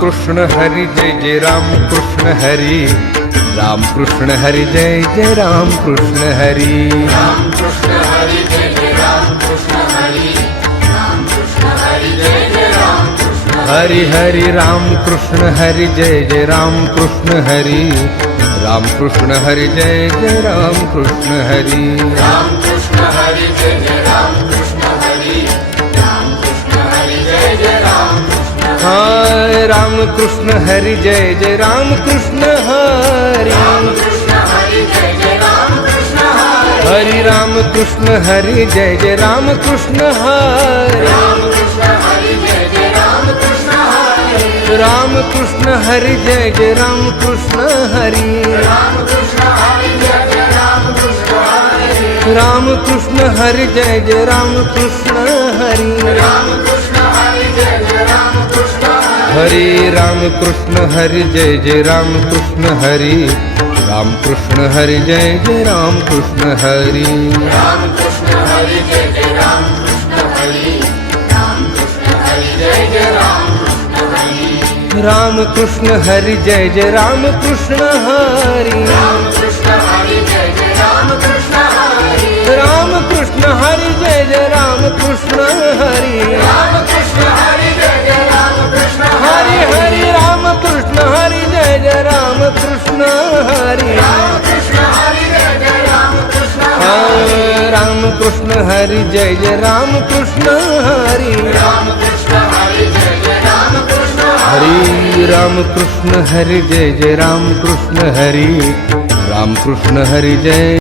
Krishna Hari जय जय Ram Krishna Hari, Ram Krishna Hari जय जय Ram Krishna Hari, Ram Krishna Hari जय जय Ram Krishna Hari, Ram Krishna Hari जय जय Ram Krishna Hari Hari Ram Krishna Hari जय जय Ram Krishna Hari, Ram Krishna Hari जय जय Ram Krishna Hari, Ram Krishna Hari जय जय Ram Krishna Hari, Ram Krishna Hari जय जय Ram Krishna हाय Ram Krishna Hari जय जय Ram Krishna Hari, Ram Krishna Hari जय जय Ram Krishna Hari, Hari Ram Krishna Hari जय जय Ram Krishna Hari, Ram Krishna Hari जय जय Ram Krishna Hari, Ram Krishna Hari जय जय Ram Krishna Hari, Ram Krishna Hari जय जय Ram Krishna Hari, Ram Krishna Hari जय जय Ram Krishna Hari, Ram Krishna Hari जय जय Ram Krishna Hari, Hari Ram Krishna Hari जय जय Ram Krishna Hari, Ram Krishna Hari जय जय Ram Krishna Hari, Ram Krishna Hari जय जय Ram Krishna Hari, Ram Krishna Hari जय जय Ram Krishna Hari, Ram Krishna Hari जय जय Ram Krishna Hari, Ram Krishna Hari जय जय Ram Krishna Hari, Ram Krishna Hari जय जय Ram Krishna Hari, Ram Krishna Hari जय जय Ram Krishna Hari Hari Ram Krishna Hari जय जय Ram Krishna Hari, Ram Krishna Hari जय जय Ram Krishna हाय Ram Krishna Hari जय जय Ram Krishna Hari, Ram Krishna Hari जय जय Ram Krishna Hari Ram Krishna Hari जय जय Ram Krishna Hari, Ram Krishna Hari जय